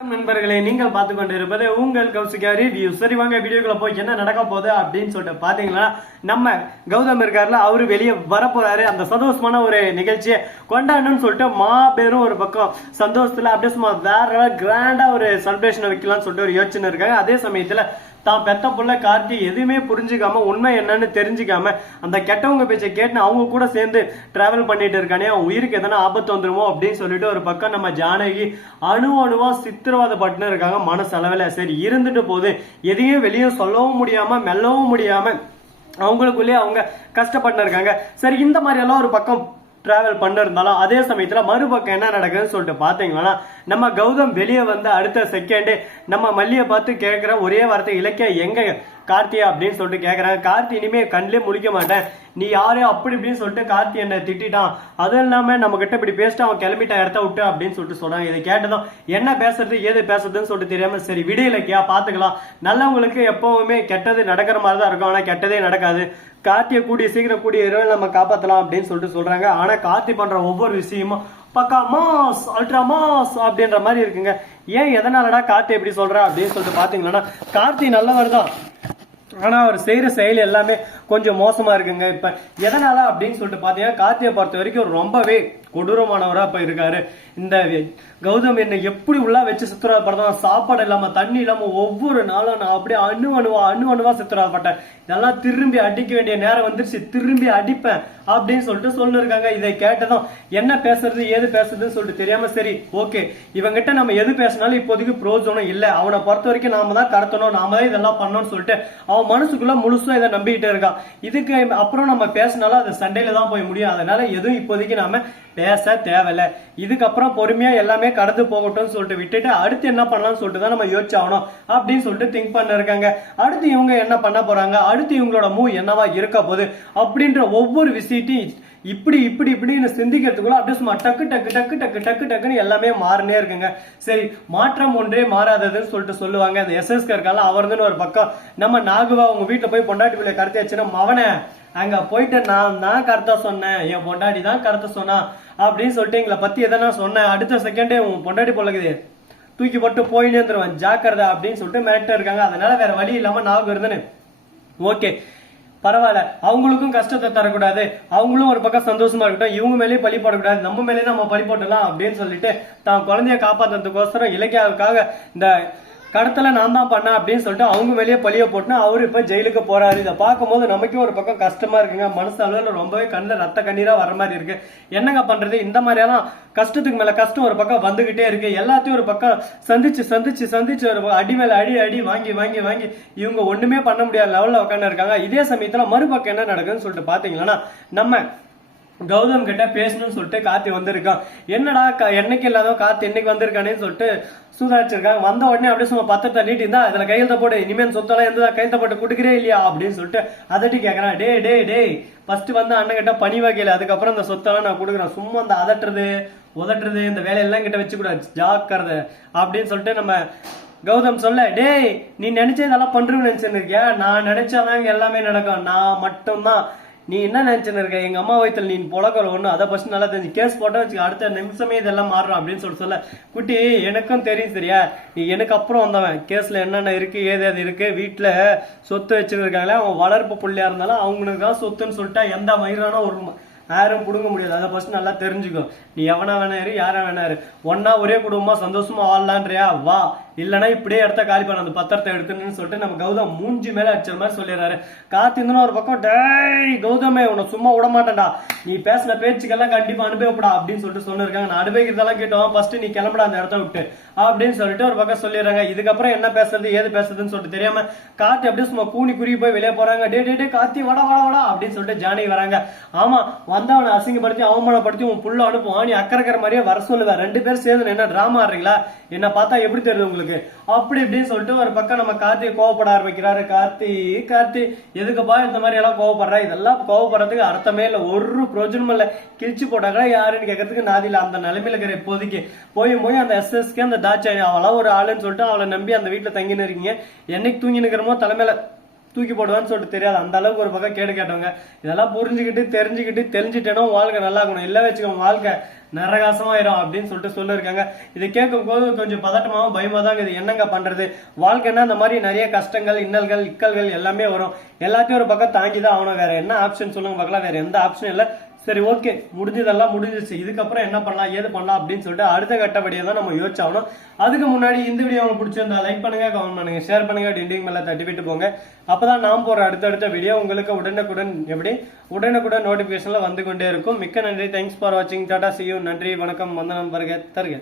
நண்பர்களே நீங்கள் பார்த்து கொண்டிருப்பது உங்கள் கௌசிகா ரிவ்யூ சரி வாங்க வீடியோக்குள்ள போய் என்ன நடக்க போகுது அப்படின்னு சொல்லிட்டு பாத்தீங்கன்னா நம்ம கௌதம் இருக்காருல அவரு வெளியே வரப்போறாரு. அந்த சந்தோஷமான ஒரு நிகழ்ச்சியை கொண்டாடணும்னு சொல்லிட்டு மாபெரும் ஒரு பக்கம் சந்தோஷத்துல அப்படியே சும்மா வேற கிராண்டா ஒரு செலிப்ரேஷன் வைக்கலாம்னு சொல்லிட்டு ஒரு யோசனை இருக்காங்க. அதே சமயத்துல தான் பெத்த புள்ள கார்த்தி எதுவுமே புரிஞ்சுக்காம உண்மை என்னன்னு தெரிஞ்சுக்காம அந்த கெட்டவங்க பேச்சை கேட்டு அவங்க கூட சேர்ந்து டிராவல் பண்ணிட்டு இருக்கானே அவன் உயிருக்கு எதனா ஆபத்து வந்துருமோ அப்படின்னு சொல்லிட்டு ஒரு பக்கம் நம்ம ஜானகி அணு அணுவா சித்திரவாதப்பட்டுன்னு இருக்காங்க மனசளவில். சரி இருந்துட்டு போது எதையும் வெளியே சொல்லவும் முடியாம மெல்லவும் முடியாம அவங்களுக்குள்ளேயே அவங்க கஷ்டப்பட்டு இருக்காங்க. சரி இந்த மாதிரி எல்லாம் ஒரு பக்கம் டிராவல் பண்ணிருந்தாலும் அதே சமயத்துல மறுபக்கம் என்ன நடக்குதுன்னு சொல்லிட்டு பார்த்தீங்கன்னா நம்ம கௌதம் வெளியே வந்த அடுத்த செகண்டே நம்ம மல்லியை பார்த்து கேட்குற ஒரே வார்த்தை இலக்கிய எங்க கார்த்தியா அப்படின்னு சொல்லிட்டு கேட்குறாங்க கார்த்தி இனிமே கண்ணிலே முழிக்க மாட்டேன். நீ யாரு அப்படி இப்படின்னு சொல்லிட்டு கார்த்தி என்னை திட்டிட்டான். அதுவும் இல்லாமல் நம்ம கிட்ட இப்படி பேசிட்டு அவன் கிளம்பிட்டான் இடத்த விட்டு அப்படின்னு சொல்லிட்டு சொன்னாங்க. இதை கேட்டதும் என்ன பேசுறது ஏது பேசுறதுன்னு சொல்லிட்டு தெரியாம சரி விடியலக்கியா பார்த்துக்கலாம் நல்லவங்களுக்கு எப்பவுமே கெட்டது நடக்கிற மாதிரி தான் இருக்கும். ஆனால் கெட்டதே நடக்காது. கார்த்தியை கூடிய சீக்கிரம் கூடிய இரவில் நம்ம காப்பாற்றலாம் அப்படின்னு சொல்லிட்டு சொல்றாங்க. ஆனால் கார்த்தி பண்ற ஒவ்வொரு விஷயமும் பக்கா மாஸ் அல்ட்ரா மாஸ் அப்படின்ற மாதிரி இருக்குங்க. ஏன் எதனாலடா கார்த்தி எப்படி சொல்ற அப்படின்னு சொல்லிட்டு பாத்தீங்கன்னா கார்த்தி நல்லவர் தான். ஆனா அவர் செய்யற செயல் எல்லாமே கொஞ்சம் மோசமா இருக்குங்க. இப்ப எதனால அப்படின்னு சொல்லிட்டு பார்த்தீங்கன்னா கார்த்தியை பொறுத்த வரைக்கும் ரொம்பவே கொடூரமானவரா இப்போ இருக்காரு இந்த கௌதம் என்னை எப்படி உள்ள வச்சு சுத்துறாப்பட்டதான் சாப்பாடு இல்லாம தண்ணி இல்லாம ஒவ்வொரு நாளும் நான் அப்படியே அணு அணுவா அணு அணுவா சுத்துறாப்பட்டேன் இதெல்லாம் திரும்பி அடிக்க வேண்டிய நேரம் வந்துருச்சு திரும்பி அடிப்பேன் அப்படின்னு சொல்லிட்டு சொல்லிருக்காங்க. இதை கேட்டதும் என்ன பேசுறது ஏது பேசுறதுன்னு சொல்லிட்டு தெரியாம சரி ஓகே. இவங்கிட்ட நம்ம எது பேசினாலும் இப்போதைக்கு பிரோஜனம் இல்ல. அவனை பொறுத்த வரைக்கும் நாம தான் கடத்தணும் நாம தான் இதெல்லாம் பண்ணணும்னு சொல்லிட்டு அவன் மனசுக்குள்ள முழுசும் இதை நம்பிக்கிட்டே இருக்கான் இதுக்கு அப்புறம் நம்ம பேசினாலும் அது சண்டையில தான் போய் முடியும். அதனால எதுவும் இப்போதைக்கு நாம பேச தேவையில்ல. இதுக்கப்புறம் பொறுமையா எல்லாமே கடந்து போகட்டும்னு சொல்லிட்டு விட்டுட்டு அடுத்து என்ன பண்ணலாம்னு சொல்லிட்டு தான் நம்ம யோசிச்சாகணும் அப்படின்னு சொல்லிட்டு திங்க் பண்ண இருக்காங்க அடுத்து இவங்க என்ன பண்ண போறாங்க? அடுத்து இவங்களோட மூவ் என்னவா இருக்க போகுது? அப்படின்ற ஒவ்வொரு விஷயத்தையும் இப்படி இப்படி இப்படின்னு சிந்திக்கிறதுக்குள்ள அப்படியே சும்மா டக்கு டக்கு டக்கு டக்கு டக்கு டக்குன்னு எல்லாமே மாறினே இருக்குங்க. சரி மாற்றம் ஒன்றே மாறாததுன்னு சொல்லிட்டு சொல்லுவாங்க. அந்த எஸ்எஸ்கே இருக்கால அவர் ஒரு பக்கம். நம்ம நாகுவா உங்க வீட்டுல போய் பொண்டாட்டி பிள்ளை கடத்தியாச்சுன்னா மவனை அங்க போயிட்டு நான் தான் கருத்தா சொன்னேன். என் பொண்டாட்டி தான் கருத்தை சொன்னா. அப்படின்னு சொல்லிட்டு எங்களை பத்தி எதனா சொன்னேன். அடுத்த செகண்டே உன் பொண்டாட்டி பொழகுது தூக்கி போட்டு போயின்னு இருந்துருவேன். ஜாக்கிரதை அப்படின்னு சொல்லிட்டு மிரட்ட இருக்காங்க. அதனால வேற வழி இல்லாம நாகு இருந்தேன்னு. ஓகே. பரவாயில்ல. அவங்களுக்கும் கஷ்டத்தை தரக்கூடாது. அவங்களும் ஒரு பக்கம் சந்தோஷமா இருக்கட்டும். இவங்க மேலேயும் பழி போடக்கூடாது. நம்ம மேலேயும் நம்ம பழி போட்டலாம் அப்படின்னு சொல்லிட்டு தான் குழந்தைய காப்பாத்துறதுக்கோசரம் இலக்கியாவுக்காக இந்த கடத்தலை நான் தான் பண்ணேன் அப்படின்னு சொல்லிட்டு அவங்க மேலேயே பழிய போட்டுனா அவரு இப்ப ஜெயிலுக்கு போறாரு. இதை பார்க்கும்போது நமக்கே ஒரு பக்கம் கஷ்டமா இருக்குங்க. மனசு அளவில் ரொம்பவே கண்ணில் ரத்த கண்ணீரா வர மாதிரி இருக்கு. என்னங்க பண்றது? இந்த மாதிரியெல்லாம் கஷ்டத்துக்கு மேல கஷ்டம் ஒரு பக்கம் வந்துகிட்டே இருக்கு. எல்லாத்தையும் ஒரு பக்கம் சந்திச்சு சந்திச்சு சந்திச்சு ஒரு அடி மேல அடி அடி வாங்கி வாங்கி வாங்கி இவங்க ஒண்ணுமே பண்ண முடியாத லெவலில் உட்காந்து இருக்காங்க இதே சமயத்துல மறுபக்கம் என்ன நடக்குதுன்னு சொல்லிட்டு பாத்தீங்கன்னா நம்ம கௌதம் கிட்ட பேசணும்னு சொல்லிட்டு கார்த்தி வந்திருக்கான் என்னடா க- என்னைக்கு இல்லாத கார்த்தி என்னைக்கு வந்திருக்கானேன்னு சொல்லிட்டு சூதாச்சிருக்காங்க வந்த உடனே அப்படியே சும்மா பத்திரத்தை நீட்டி இருந்தா அதுல கையெழுத்த போடு இனிமேல் சொத்தெல்லாம் எந்த கையெழுத்த போட்டு கொடுக்குறே இல்லையா? அப்படின்னு சொல்லிட்டு அதட்டி கேட்கறான் டே டே டேய் ஃபர்ஸ்ட் வந்து அண்ணன் கிட்ட பணி வகையில அதுக்கப்புறம் அந்த சொத்தெல்லாம் நான் கொடுக்குறேன். சும்மா அந்த அதட்டுறது உதட்டுறது இந்த வேலையெல்லாம் கிட்ட வச்சு கூடாது ஜாக்கிரதை. அப்படின்னு சொல்லிட்டு நம்ம கௌதம் சொல்ல டேய் நீ நினைச்ச இதெல்லாம் பண்றேன்னு நினைச்சிருந்திருக்கியா? நான் நினைச்சாதான் எல்லாமே நடக்கும். நான் மட்டும்தான் நீ என்ன நினைச்சுன்னு இருக்க? எங்க அம்மா வயித்துல நீ பொழக்கிற ஒண்ணு அதை ஃபர்ஸ்ட் நல்லா தெரிஞ்சு. கேஸ் போட்டால் வச்சுக்க அடுத்த நிமிஷமே இதெல்லாம் மாறும் அப்படின்னு சொல்லிட்டு சொல்ல. குட்டி எனக்கும் தெரியும் சரியா? நீ எனக்கு அப்புறம் வந்தவன். கேஸ்ல என்னென்ன இருக்கு ஏது அது இருக்கு வீட்டுல சொத்து வச்சிருக்காங்களே அவன் வளர்ப்பு புள்ளையா இருந்தாலும் அவங்களுக்கு தான் சொத்துன்னு சொல்லிட்டா எந்த மயிரான ஒரு யாரும் பிடுங்க முடியாது. அதை ஃபர்ஸ்ட் நல்லா தெரிஞ்சுக்கோ. நீ எவனா வேணாரு யாரா வேணாரு ஒன்னா ஒரே குடும்பமா சந்தோஷமா வாழலான்றியா? வா. இல்லைன்னா இப்படியே இடத்த காலி பண்ண. அந்த பத்திரத்தை எடுத்துன்னு சொல்லிட்டு நம்ம கௌதம் மூஞ்சி மேல அடிச்ச மாதிரி சொல்லிடுறாரு. காத்திருந்தனா ஒரு பக்கம். டேய் கௌதமே உன்னை சும்மா விட மாட்டேன்டா. நீ பேசின பேச்சுக்கெல்லாம் கண்டிப்பா அனுபவப்படா அப்படின்னு சொல்லிட்டு சொல்லிருக்காங்க. நான் அனுபவிக்கிறதெல்லாம் கேட்டோம். ஃபர்ஸ்ட் நீ கிளம்பட அந்த இடத்த விட்டு. அப்படின்னு சொல்லிட்டு ஒரு பக்கம் சொல்லிடுறாங்க. இதுக்கப்புறம் என்ன பேசுறது ஏது பேசுறதுன்னு சொல்லிட்டு தெரியாம காத்து அப்படியே சும்மா கூனி குறுகி போய் வெளியே போறாங்க. டே டே டே காத்தி வட வட வட அப்படின்னு சொல்லிட்டு ஜானகி வராங்க. ஆமா வந்தவனை அசிங்கப்படுத்தி அவமானப்படுத்தி உன் புள்ள அனுப்புவான். நீ அக்கறக்கிற மாதிரியே வர சொல்லுவேன் ரெண்டு பேரும் சேர்ந்து என்ன டிராமா ஆடுறீங்களா? என்ன பார்த்தா எப்படி தெரியுது உங்களுக்கு? அப்படி இப்படின்னு சொல்லிட்டு ஒரு பக்கம் நம்ம கார்த்தி கோவப்பட ஆரம்பிக்கிறாரு. கார்த்தி கார்த்தி எதுக்குப்பா இந்த மாதிரி எல்லாம் கோவப்படுறா? இதெல்லாம் கோவப்படுறதுக்கு அர்த்தமே இல்லை. ஒரு பிரோஜனமும் இல்லை. கிழிச்சு போட்டாங்களா யாருன்னு கேட்கறதுக்கு நாதி இல்லை. அந்த நிலைமையில இருக்கிற இப்போதைக்கு போய் போய் அந்த எஸ்எஸ்கே அந்த தாட்சா அவளாம் ஒரு ஆளுன்னு சொல்லிட்டு அவளை நம்பி அந்த வீட்டில் தங்கின்னு இருக்கீங்க. என்னைக்கு தூங்கி நிற்கிறமோ தலைமையில தூக்கி போடுவான்னு சொல்லிட்டு தெரியாது. அந்த அளவுக்கு ஒரு பக்கம் கேடு கேட்டவங்க. இதெல்லாம் புரிஞ்சுக்கிட்டு தெரிஞ்சுக்கிட்டு தெரிஞ்சுட்டேனோ வாழ்க்கை நல்லா இருக்கணும். இல்லை வச்சுக்கோங்க வாழ்க்கை நரகாசமாயிரும் அப்படின்னு சொல்லிட்டு சொல்லியிருக்காங்க இதை கேட்கும் போது கொஞ்சம் பதட்டமாகவும் பயமாக தான் இது என்னங்க பண்ணுறது வாழ்க்கைன்னா இந்த மாதிரி நிறைய கஷ்டங்கள் இன்னல்கள் இக்கல்கள் எல்லாமே வரும். எல்லாத்தையும் ஒரு பக்கம் தாங்கி தான் ஆகணும். வேற என்ன ஆப்ஷன் சொல்லுங்க பார்க்கலாம். வேற எந்த ஆப்ஷனும் இல்லை. சரி ஓகே முடிஞ்சதெல்லாம் முடிஞ்சிச்சு இதுக்கப்புறம் என்ன பண்ணலாம் ஏது பண்ணலாம் அப்படின்னு சொல்லிட்டு அடுத்த கட்டப்படியை தான் நம்ம யோசிச்சாகணும். அதுக்கு முன்னாடி இந்த வீடியோ உங்களுக்கு பிடிச்சிருந்தா லைக் பண்ணுங்க கமெண்ட் பண்ணுங்க ஷேர் பண்ணுங்க டிண்டிங் மேலே தட்டி விட்டு போங்க. அப்பதான் நாம் போற அடுத்தடுத்த வீடியோ உங்களுக்கு உடனுக்குடன் எப்படி? உடனுக்குடன் நோட்டிபிகேஷன்ல வந்து கொண்டே இருக்கும். மிக்க நன்றி. தேங்க்ஸ் ஃபார் வாட்சிங் டாடா சியூ நன்றி வணக்கம். வந்தனம் வருக தருக.